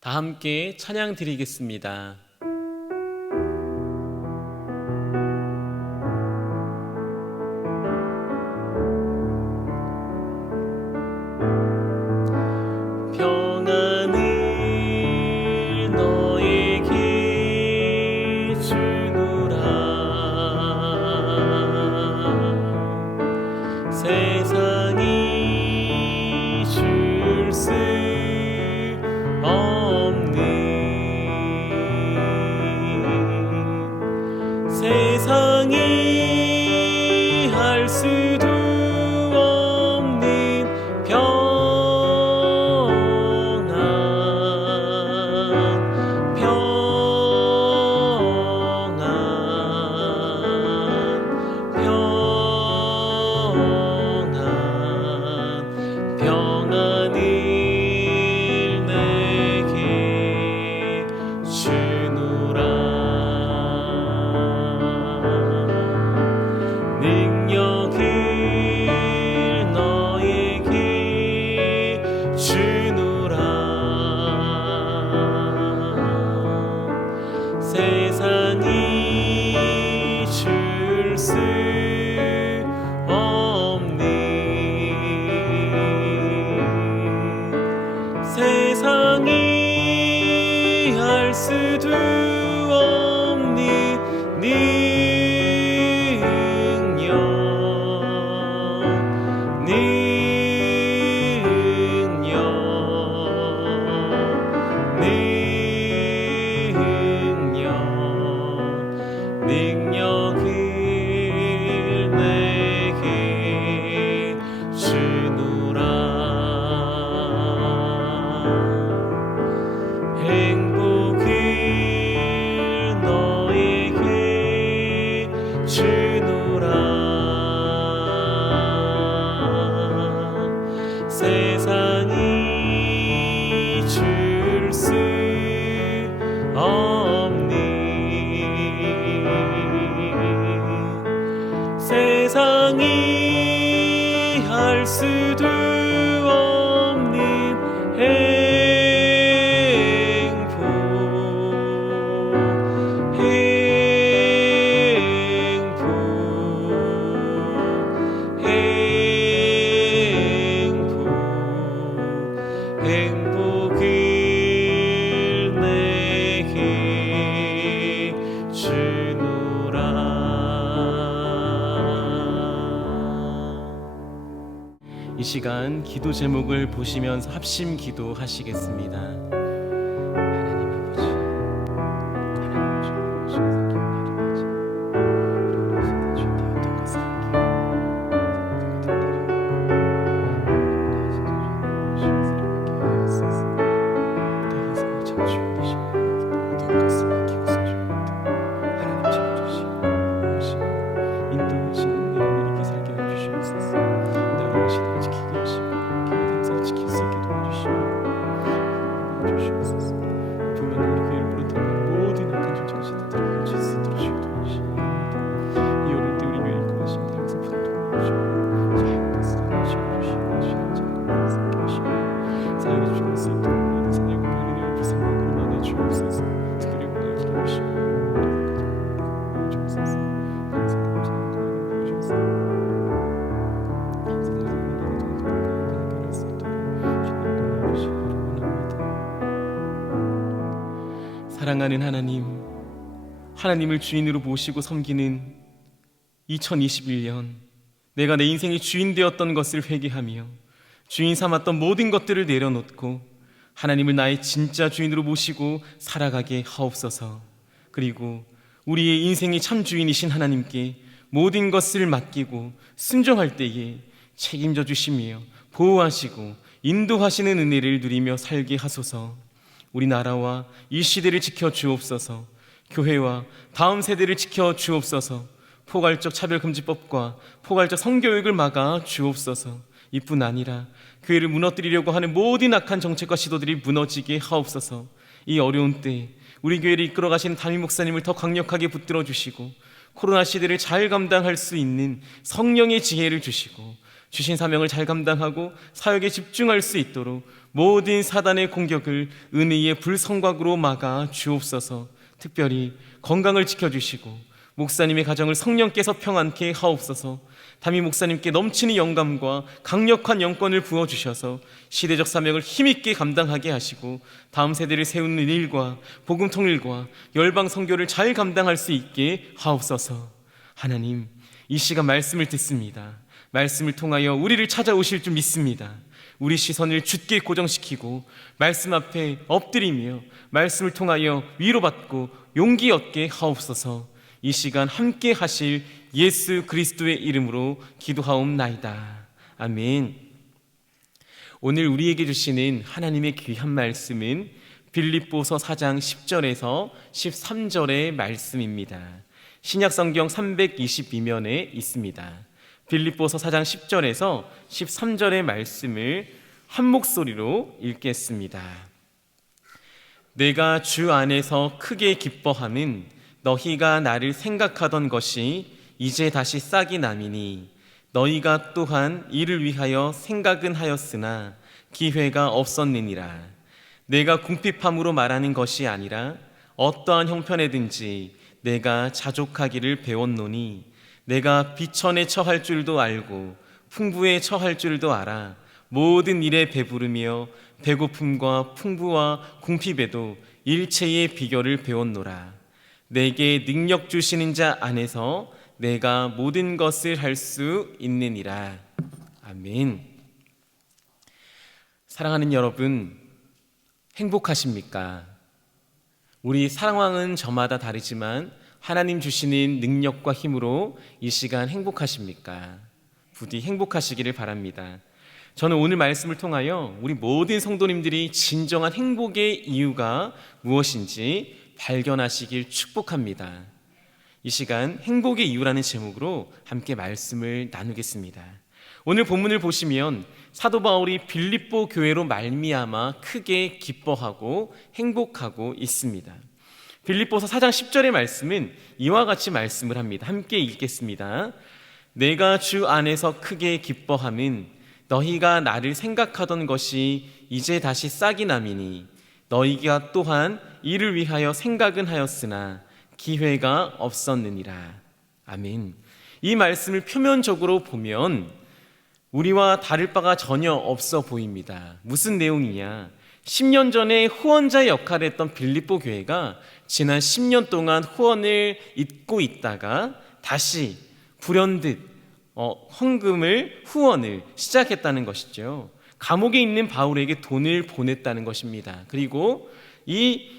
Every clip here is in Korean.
다 함께 찬양 드리겠습니다. 평안을 너에게 주노라. 세상이 줄 수 세상이 할 수도 없는 평안, 평안, 평안, 평안을 내게 주노라. 능력을 너에게 주노라. 세상이 줄 수 없는, 세상이 할 수도 없는 능력을 내게 주노라. 행복을 시간 기도 제목을 보시면서 합심 기도하시겠습니다. 하나님 아버지, 하나님 주님 사랑하는 하나님, 하나님을 주인으로 모시고 섬기는 2021년, 내가 내 인생의 주인 되었던 것을 회개하며 주인 삼았던 모든 것들을 내려놓고 하나님을 나의 진짜 주인으로 모시고 살아가게 하옵소서. 그리고 우리의 인생의 참 주인이신 하나님께 모든 것을 맡기고 순종할 때에 책임져 주시며 보호하시고 인도하시는 은혜를 누리며 살게 하소서. 우리나라와 이 시대를 지켜 주옵소서. 교회와 다음 세대를 지켜 주옵소서. 포괄적 차별금지법과 포괄적 성교육을 막아 주옵소서. 이뿐 아니라 교회를 무너뜨리려고 하는 모든 악한 정책과 시도들이 무너지게 하옵소서. 이 어려운 때에 우리 교회를 이끌어 가시는 담임 목사님을 더 강력하게 붙들어 주시고 코로나 시대를 잘 감당할 수 있는 성령의 지혜를 주시고 주신 사명을 잘 감당하고 사역에 집중할 수 있도록 모든 사단의 공격을 은혜의 불성곽으로 막아 주옵소서. 특별히 건강을 지켜주시고 목사님의 가정을 성령께서 평안케 하옵소서. 담임 목사님께 넘치는 영감과 강력한 영권을 부어주셔서 시대적 사명을 힘있게 감당하게 하시고 다음 세대를 세우는 일과 복음 통일과 열방 선교를 잘 감당할 수 있게 하옵소서. 하나님, 이 시간 말씀을 듣습니다. 말씀을 통하여 우리를 찾아오실 줄 믿습니다. 우리 시선을 주께 고정시키고 말씀 앞에 엎드리며 말씀을 통하여 위로받고 용기 얻게 하옵소서. 이 시간 함께 하실 예수 그리스도의 이름으로 기도하옵나이다. 아멘. 오늘 우리에게 주시는 하나님의 귀한 말씀은 빌립보서 4장 10절에서 13절의 말씀입니다. 신약성경 322면에 있습니다. 빌립보서 4장 10절에서 13절의 말씀을 한 목소리로 읽겠습니다. 내가 주 안에서 크게 기뻐함은 너희가 나를 생각하던 것이 이제 다시 싹이 남이니 너희가 또한 이를 위하여 생각은 하였으나 기회가 없었느니라. 내가 궁핍함으로 말하는 것이 아니라 어떠한 형편에든지 내가 자족하기를 배웠노니 내가 비천에 처할 줄도 알고 풍부에 처할 줄도 알아 모든 일에 배부르며 배고픔과 풍부와 궁핍에도 일체의 비결을 배웠노라. 내게 능력 주시는 자 안에서 내가 모든 것을 할 수 있느니라. 아멘. 사랑하는 여러분, 행복하십니까? 우리 상황은 저마다 다르지만 하나님 주시는 능력과 힘으로 이 시간 행복하십니까? 부디 행복하시기를 바랍니다. 저는 오늘 말씀을 통하여 우리 모든 성도님들이 진정한 행복의 이유가 무엇인지 발견하시길 축복합니다. 이 시간 행복의 이유라는 제목으로 함께 말씀을 나누겠습니다. 오늘 본문을 보시면 사도 바울이 빌립보 교회로 말미암아 크게 기뻐하고 행복하고 있습니다. 빌립보서 4장 10절의 말씀은 이와 같이 말씀을 합니다. 함께 읽겠습니다. 내가 주 안에서 크게 기뻐함은 너희가 나를 생각하던 것이 이제 다시 싹이 남이니 너희가 또한 이를 위하여 생각은 하였으나 기회가 없었느니라. 아멘. 이 말씀을 표면적으로 보면 우리와 다를 바가 전혀 없어 보입니다. 무슨 내용이냐? 10년 전에 후원자 역할을 했던 빌립보 교회가 지난 10년 동안 후원을 잊고 있다가 다시 불현듯 헌금을 후원을 시작했다는 것이죠. 감옥에 있는 바울에게 돈을 보냈다는 것입니다. 그리고 이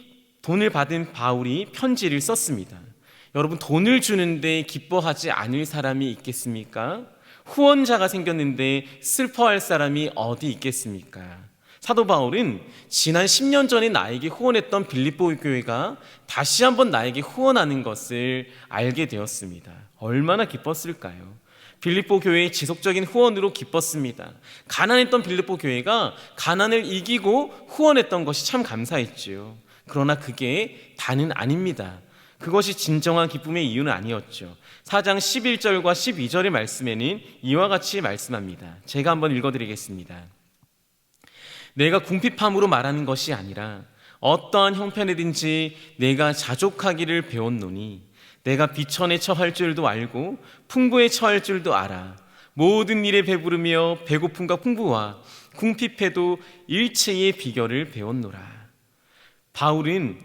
돈을 받은 바울이 편지를 썼습니다. 여러분, 돈을 주는데 기뻐하지 않을 사람이 있겠습니까? 후원자가 생겼는데 슬퍼할 사람이 어디 있겠습니까? 사도 바울은 지난 10년 전에 나에게 후원했던 빌립보 교회가 다시 한번 나에게 후원하는 것을 알게 되었습니다. 얼마나 기뻤을까요? 빌립보 교회의 지속적인 후원으로 기뻤습니다. 가난했던 빌립보 교회가 가난을 이기고 후원했던 것이 참 감사했지요. 그러나 그게 다는 아닙니다. 그것이 진정한 기쁨의 이유는 아니었죠. 4장 11절과 12절의 말씀에는 이와 같이 말씀합니다. 제가 한번 읽어드리겠습니다. 내가 궁핍함으로 말하는 것이 아니라 어떠한 형편이든지 내가 자족하기를 배웠노니 내가 비천에 처할 줄도 알고 풍부에 처할 줄도 알아. 모든 일에 배부르며 배고픔과 풍부와 궁핍해도 일체의 비결을 배웠노라. 바울은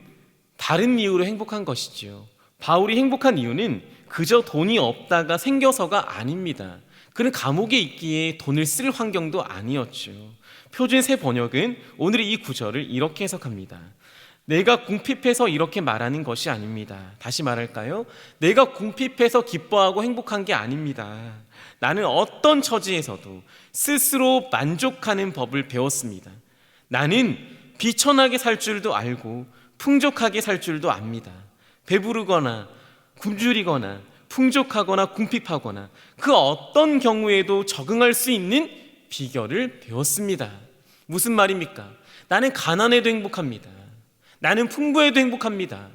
다른 이유로 행복한 것이지요. 바울이 행복한 이유는 그저 돈이 없다가 생겨서가 아닙니다. 그는 감옥에 있기에 돈을 쓸 환경도 아니었죠. 표준 새 번역은 오늘의 이 구절을 이렇게 해석합니다. 내가 궁핍해서 이렇게 말하는 것이 아닙니다. 다시 말할까요? 내가 궁핍해서 기뻐하고 행복한 게 아닙니다. 나는 어떤 처지에서도 스스로 만족하는 법을 배웠습니다. 나는 비천하게 살 줄도 알고 풍족하게 살 줄도 압니다. 배부르거나 굶주리거나 풍족하거나 궁핍하거나 그 어떤 경우에도 적응할 수 있는 비결을 배웠습니다. 무슨 말입니까? 나는 가난해도 행복합니다. 나는 풍부해도 행복합니다.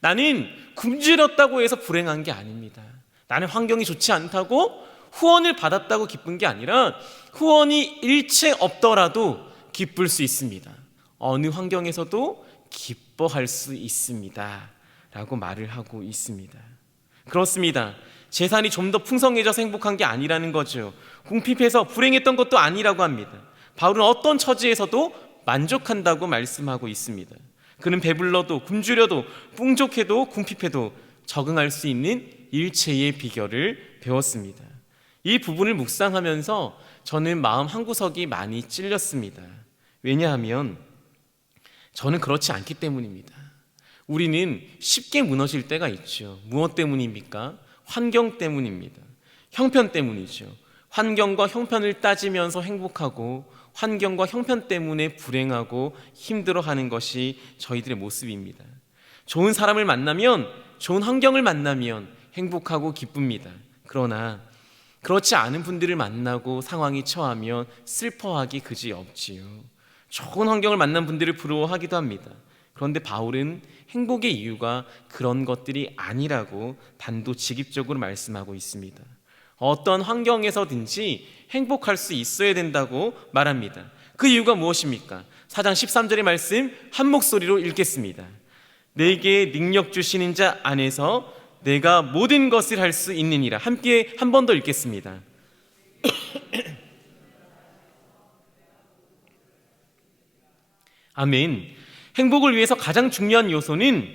나는 굶주렸다고 해서 불행한 게 아닙니다. 나는 환경이 좋지 않다고 후원을 받았다고 기쁜 게 아니라 후원이 일체 없더라도 기쁠 수 있습니다. 어느 환경에서도 기뻐할 수 있습니다 라고 말을 하고 있습니다. 그렇습니다. 재산이 좀 더 풍성해져서 행복한 게 아니라는 거죠. 궁핍해서 불행했던 것도 아니라고 합니다. 바울은 어떤 처지에서도 만족한다고 말씀하고 있습니다. 그는 배불러도 굶주려도 풍족해도 궁핍해도 적응할 수 있는 일체의 비결을 배웠습니다. 이 부분을 묵상하면서 저는 마음 한구석이 많이 찔렸습니다. 왜냐하면 저는 그렇지 않기 때문입니다. 우리는 쉽게 무너질 때가 있죠. 무엇 때문입니까? 환경 때문입니다. 형편 때문이죠. 환경과 형편을 따지면서 행복하고 환경과 형편 때문에 불행하고 힘들어하는 것이 저희들의 모습입니다. 좋은 사람을 만나면, 좋은 환경을 만나면 행복하고 기쁩니다. 그러나 그렇지 않은 분들을 만나고 상황이 처하면 슬퍼하기 그지없지요. 좋은 환경을 만난 분들을 부러워하기도 합니다. 그런데 바울은 행복의 이유가 그런 것들이 아니라고 단도직입적으로 말씀하고 있습니다. 어떤 환경에서든지 행복할 수 있어야 된다고 말합니다. 그 이유가 무엇입니까? 4장 13절의 말씀 한 목소리로 읽겠습니다. 내게 능력 주시는 자 안에서 내가 모든 것을 할 수 있느니라. 함께 한 번 더 읽겠습니다. 아멘. 행복을 위해서 가장 중요한 요소는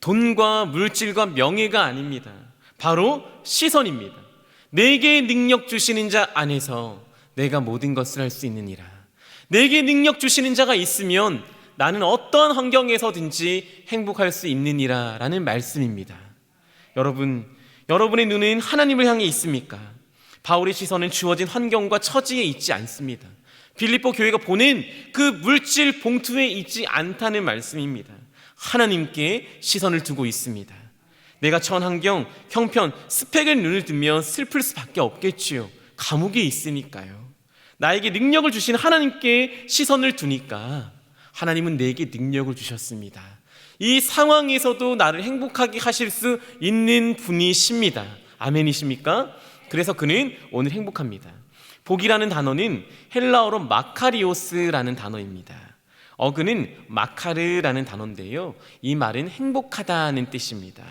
돈과 물질과 명예가 아닙니다. 바로 시선입니다. 내게 능력 주시는 자 안에서 내가 모든 것을 할 수 있느니라. 내게 능력 주시는 자가 있으면 나는 어떠한 환경에서든지 행복할 수 있느니라 라는 말씀입니다. 여러분의 눈은 하나님을 향해 있습니까? 바울의 시선은 주어진 환경과 처지에 있지 않습니다. 빌립보 교회가 보낸 그 물질 봉투에 있지 않다는 말씀입니다. 하나님께 시선을 두고 있습니다. 내가 처한 환경, 형편, 스펙에 눈을 뜨면 슬플 수밖에 없겠지요. 감옥에 있으니까요. 나에게 능력을 주신 하나님께 시선을 두니까 하나님은 내게 능력을 주셨습니다. 이 상황에서도 나를 행복하게 하실 수 있는 분이십니다. 아멘이십니까? 그래서 그는 오늘 행복합니다. 복이라는 단어는 헬라어로 마카리오스라는 단어입니다. 어근은 마카르라는 단어인데요, 이 말은 행복하다는 뜻입니다.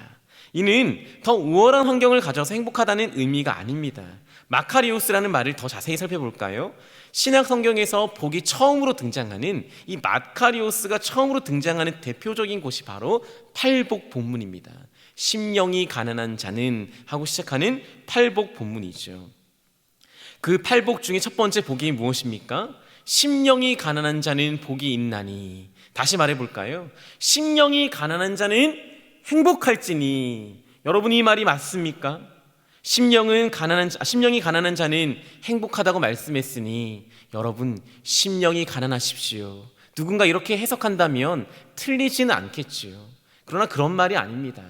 이는 더 우월한 환경을 가져서 행복하다는 의미가 아닙니다. 마카리오스라는 말을 더 자세히 살펴볼까요? 신약 성경에서 복이 처음으로 등장하는 이 마카리오스가 처음으로 등장하는 대표적인 곳이 바로 팔복 본문입니다. 심령이 가난한 자는 하고 시작하는 팔복 본문이죠. 그 팔복 중에 첫 번째 복이 무엇입니까? 심령이 가난한 자는 복이 있나니. 다시 말해볼까요? 심령이 가난한 자는 행복할지니. 여러분, 이 말이 맞습니까? 심령이 가난한 자는 행복하다고 말씀했으니 여러분, 심령이 가난하십시오. 누군가 이렇게 해석한다면 틀리지는 않겠지요. 그러나 그런 말이 아닙니다.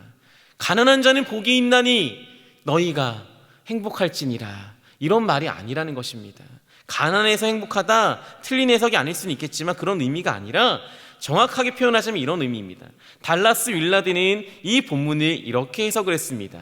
가난한 자는 복이 있나니 너희가 행복할지니라, 이런 말이 아니라는 것입니다. 가난해서 행복하다, 틀린 해석이 아닐 수는 있겠지만 그런 의미가 아니라 정확하게 표현하자면 이런 의미입니다. 달라스 윌라드는 이 본문을 이렇게 해석을 했습니다.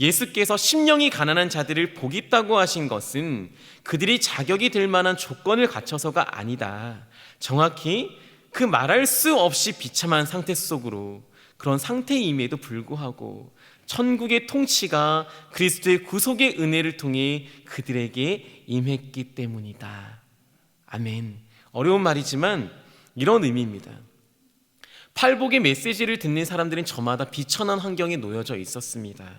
예수께서 심령이 가난한 자들을 복 있다고 하신 것은 그들이 자격이 될 만한 조건을 갖춰서가 아니다. 정확히 그 말할 수 없이 비참한 상태 속으로, 그런 상태임에도 불구하고 천국의 통치가 그리스도의 구속의 은혜를 통해 그들에게 임했기 때문이다. 아멘. 어려운 말이지만 이런 의미입니다. 팔복의 메시지를 듣는 사람들은 저마다 비천한 환경에 놓여져 있었습니다.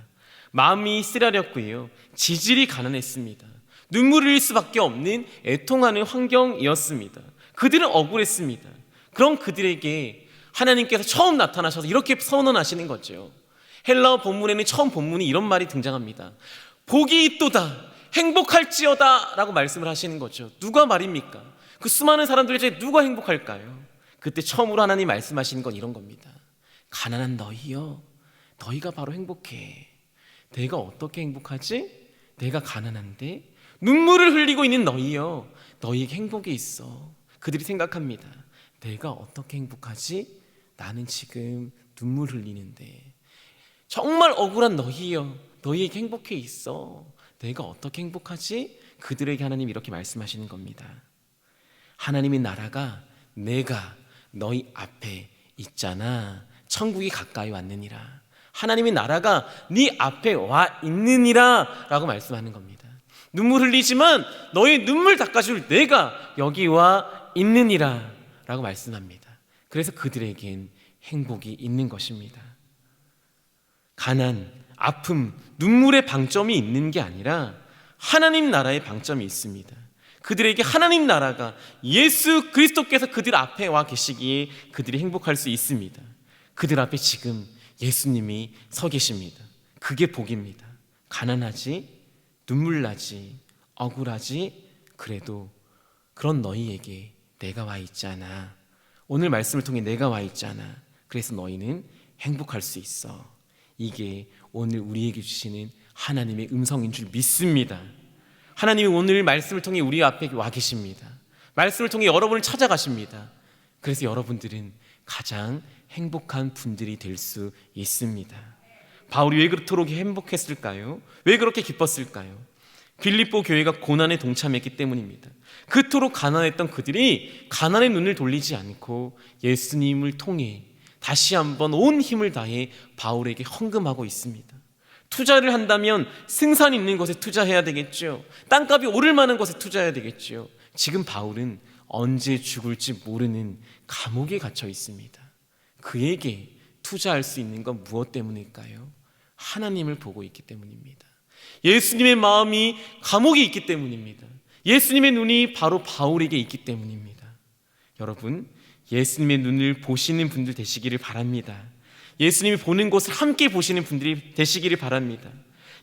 마음이 쓰라렸고요, 지질이 가난했습니다. 눈물을 흘릴 수밖에 없는 애통하는 환경이었습니다. 그들은 억울했습니다. 그럼 그들에게 하나님께서 처음 나타나셔서 이렇게 선언하시는 거죠. 헬라어 본문에는 처음 본문이 이런 말이 등장합니다. 복이 있도다, 행복할지어다 라고 말씀을 하시는 거죠. 누가 말입니까? 그 수많은 사람들 중에 누가 행복할까요? 그때 처음으로 하나님 말씀하시는 건 이런 겁니다. 가난한 너희여, 너희가 바로 행복해. 내가 어떻게 행복하지? 내가 가난한데? 눈물을 흘리고 있는 너희여, 너희에게 행복이 있어. 그들이 생각합니다. 내가 어떻게 행복하지? 나는 지금 눈물 흘리는데. 정말 억울한 너희여, 너희에게 행복해 있어. 내가 어떻게 행복하지? 그들에게 하나님이 이렇게 말씀하시는 겁니다. 하나님의 나라가 내가 너희 앞에 있잖아. 천국이 가까이 왔느니라. 하나님의 나라가 네 앞에 와 있느니라 라고 말씀하는 겁니다. 눈물 흘리지만 너희 눈물 닦아줄 내가 여기 와 있느니라 라고 말씀합니다. 그래서 그들에겐 행복이 있는 것입니다. 가난, 아픔, 눈물의 방점이 있는 게 아니라 하나님 나라의 방점이 있습니다. 그들에게 하나님 나라가, 예수 그리스도께서 그들 앞에 와 계시기에 그들이 행복할 수 있습니다. 그들 앞에 지금 예수님이 서 계십니다. 그게 복입니다. 가난하지, 눈물나지, 억울하지, 그래도 그런 너희에게 내가 와 있잖아. 오늘 말씀을 통해 내가 와 있잖아. 그래서 너희는 행복할 수 있어. 이게 오늘 우리에게 주시는 하나님의 음성인 줄 믿습니다. 하나님이 오늘 말씀을 통해 우리 앞에 와 계십니다. 말씀을 통해 여러분을 찾아가십니다. 그래서 여러분들은 가장 행복한 분들이 될 수 있습니다. 바울이 왜 그토록 행복했을까요? 왜 그렇게 기뻤을까요? 빌립보 교회가 고난에 동참했기 때문입니다. 그토록 가난했던 그들이 가난의 눈을 돌리지 않고 예수님을 통해 다시 한번 온 힘을 다해 바울에게 헌금하고 있습니다. 투자를 한다면 승산 있는 것에 투자해야 되겠죠. 땅값이 오를 만한 것에 투자해야 되겠죠. 지금 바울은 언제 죽을지 모르는 감옥에 갇혀 있습니다. 그에게 투자할 수 있는 건 무엇 때문일까요? 하나님을 보고 있기 때문입니다. 예수님의 마음이 감옥에 있기 때문입니다. 예수님의 눈이 바로 바울에게 있기 때문입니다. 여러분, 예수님의 눈을 보시는 분들 되시기를 바랍니다. 예수님이 보는 곳을 함께 보시는 분들이 되시기를 바랍니다.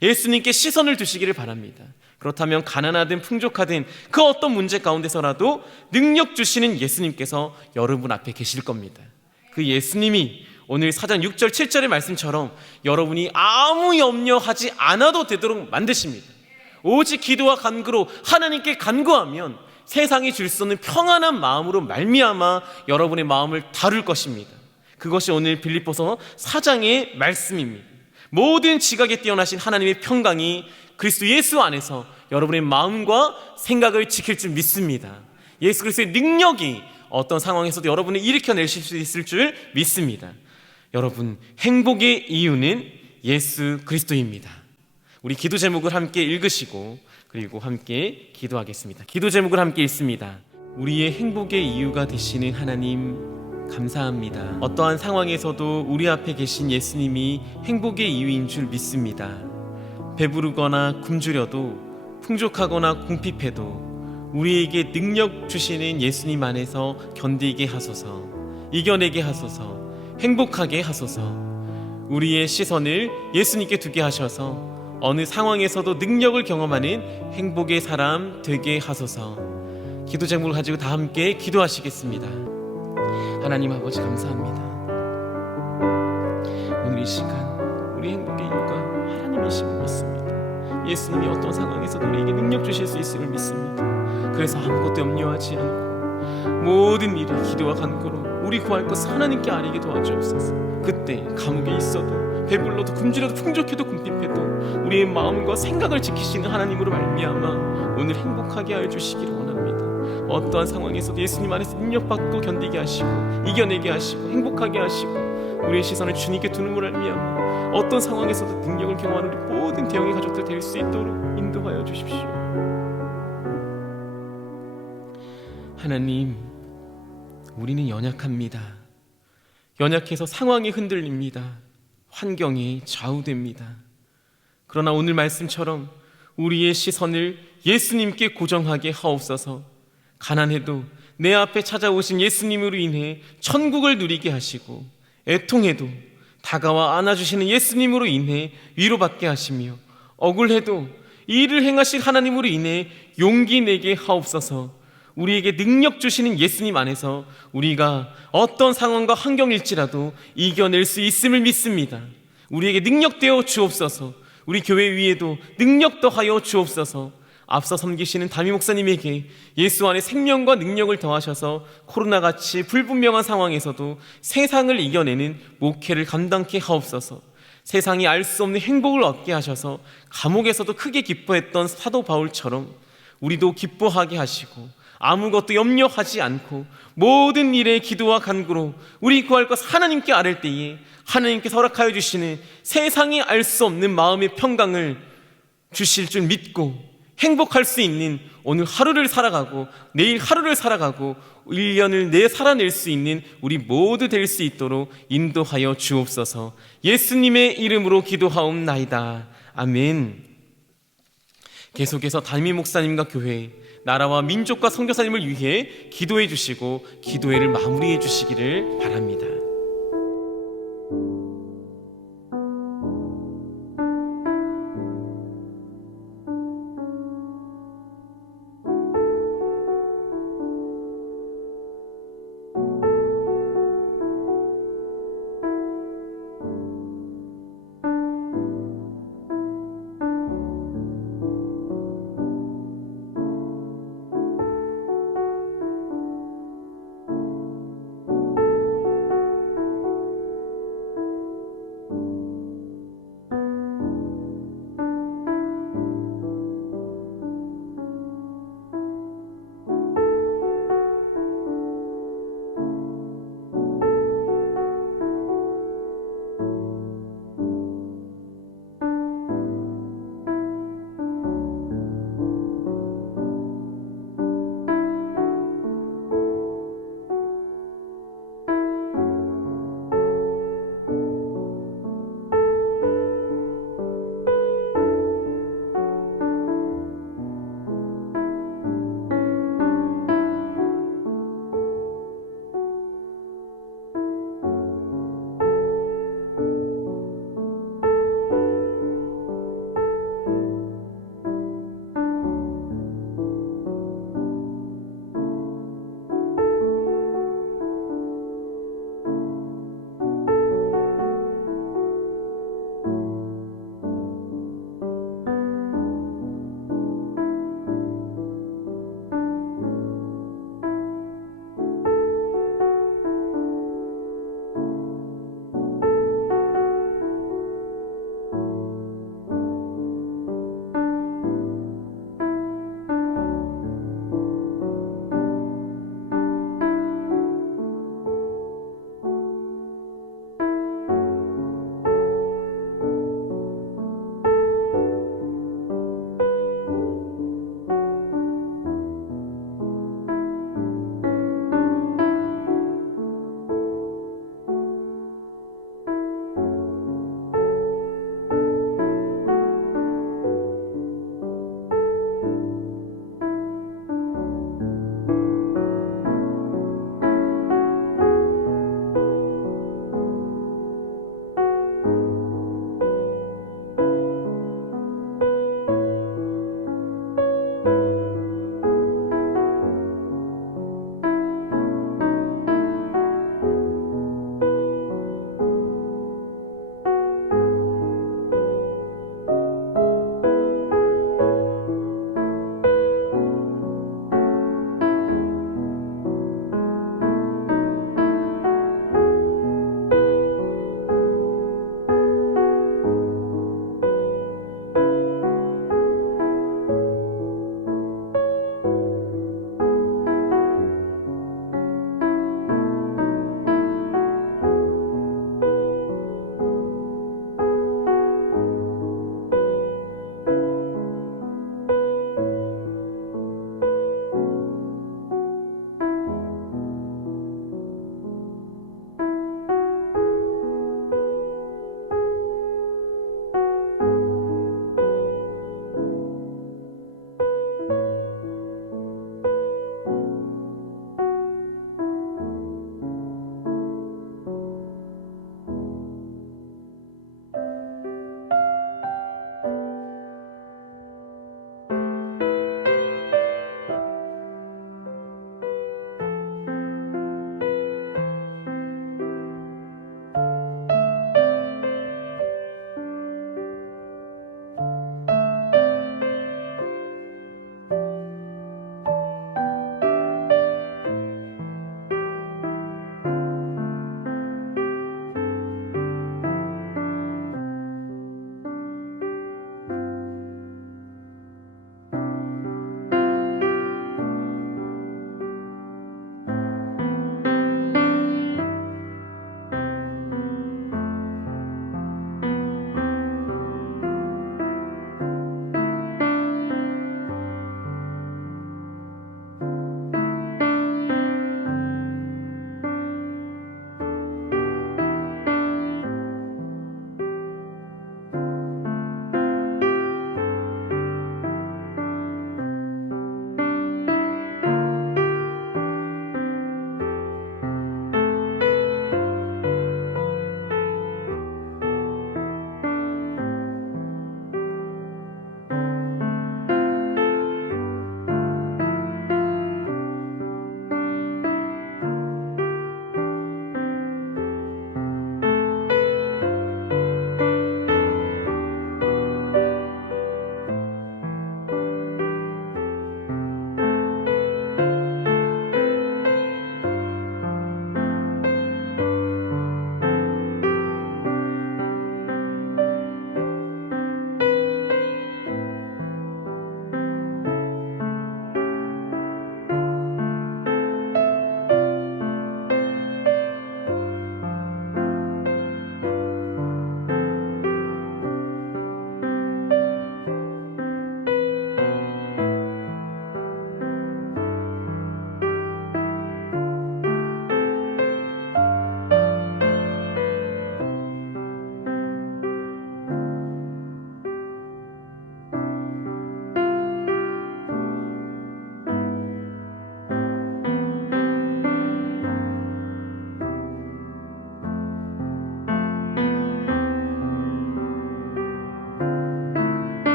예수님께 시선을 두시기를 바랍니다. 그렇다면 가난하든 풍족하든 그 어떤 문제 가운데서라도 능력 주시는 예수님께서 여러분 앞에 계실 겁니다. 그 예수님이 오늘 4장 6절 7절의 말씀처럼 여러분이 아무 염려하지 않아도 되도록 만드십니다. 오직 기도와 간구로 하나님께 간구하면 세상이 줄 수 없는 평안한 마음으로 말미암아 여러분의 마음을 다룰 것입니다. 그것이 오늘 빌립보서 4장의 말씀입니다. 모든 지각에 뛰어나신 하나님의 평강이 그리스도 예수 안에서 여러분의 마음과 생각을 지킬 줄 믿습니다. 예수 그리스도의 능력이 어떤 상황에서도 여러분을 일으켜내실 수 있을 줄 믿습니다. 여러분, 행복의 이유는 예수 그리스도입니다. 우리 기도 제목을 함께 읽으시고 그리고 함께 기도하겠습니다. 기도 제목을 함께 읽습니다. 우리의 행복의 이유가 되시는 하나님 감사합니다. 어떠한 상황에서도 우리 앞에 계신 예수님이 행복의 이유인 줄 믿습니다. 배부르거나 굶주려도 풍족하거나 궁핍해도 우리에게 능력 주시는 예수님 안에서 견디게 하소서, 이겨내게 하소서, 행복하게 하소서. 우리의 시선을 예수님께 두게 하셔서 어느 상황에서도 능력을 경험하는 행복의 사람 되게 하소서. 기도 제목을 가지고 다 함께 기도하시겠습니다. 하나님 아버지 감사합니다. 오늘 이 시간 우리 행복의 이유가 하나님이심을 믿습니다. 예수님이 어떤 상황에서도 우리에게 능력 주실 수 있음을 믿습니다. 그래서 아무것도 염려하지 않고 모든 일을 기도와 간구로 우리 구할 것 하나님께 아뢰게 도와주옵소서. 그때 감옥에 있어도 배불러도 굶주려도 풍족해도 궁핍해도 우리의 마음과 생각을 지키시는 하나님으로 말미암아 오늘 행복하게 하여 주시기를 원합니다. 어떠한 상황에서도 예수님 안에서 능력받고 견디게 하시고 이겨내게 하시고 행복하게 하시고 우리의 시선을 주님께 두는 걸 말미암아 어떤 상황에서도 능력을 경험하는 우리 모든 대형의 가족들 될 수 있도록 인도하여 주십시오. 하나님, 우리는 연약합니다. 연약해서 상황이 흔들립니다. 환경이 좌우됩니다. 그러나 오늘 말씀처럼 우리의 시선을 예수님께 고정하게 하옵소서. 가난해도 내 앞에 찾아오신 예수님으로 인해 천국을 누리게 하시고, 애통해도 다가와 안아주시는 예수님으로 인해 위로받게 하시며, 억울해도 이 일을 행하실 하나님으로 인해 용기 내게 하옵소서. 우리에게 능력 주시는 예수님 안에서 우리가 어떤 상황과 환경일지라도 이겨낼 수 있음을 믿습니다. 우리에게 능력 되어 주옵소서. 우리 교회 위에도 능력 더하여 주옵소서. 앞서 섬기시는 담임 목사님에게 예수 안에 생명과 능력을 더하셔서 코로나같이 불분명한 상황에서도 세상을 이겨내는 목회를 감당케 하옵소서. 세상이 알 수 없는 행복을 얻게 하셔서 감옥에서도 크게 기뻐했던 사도 바울처럼 우리도 기뻐하게 하시고 아무것도 염려하지 않고 모든 일에 기도와 간구로 우리 구할 것 하나님께 아뢰을 때에 하나님께서 허락하여 주시는 세상이 알 수 없는 마음의 평강을 주실 줄 믿고 행복할 수 있는 오늘 하루를 살아가고 내일 하루를 살아가고 1년을 살아낼 수 있는 우리 모두 될 수 있도록 인도하여 주옵소서. 예수님의 이름으로 기도하옵나이다. 아멘. 계속해서 담임 목사님과 교회, 나라와 민족과 선교사님을 위해 기도해 주시고 기도회를 마무리해 주시기를 바랍니다.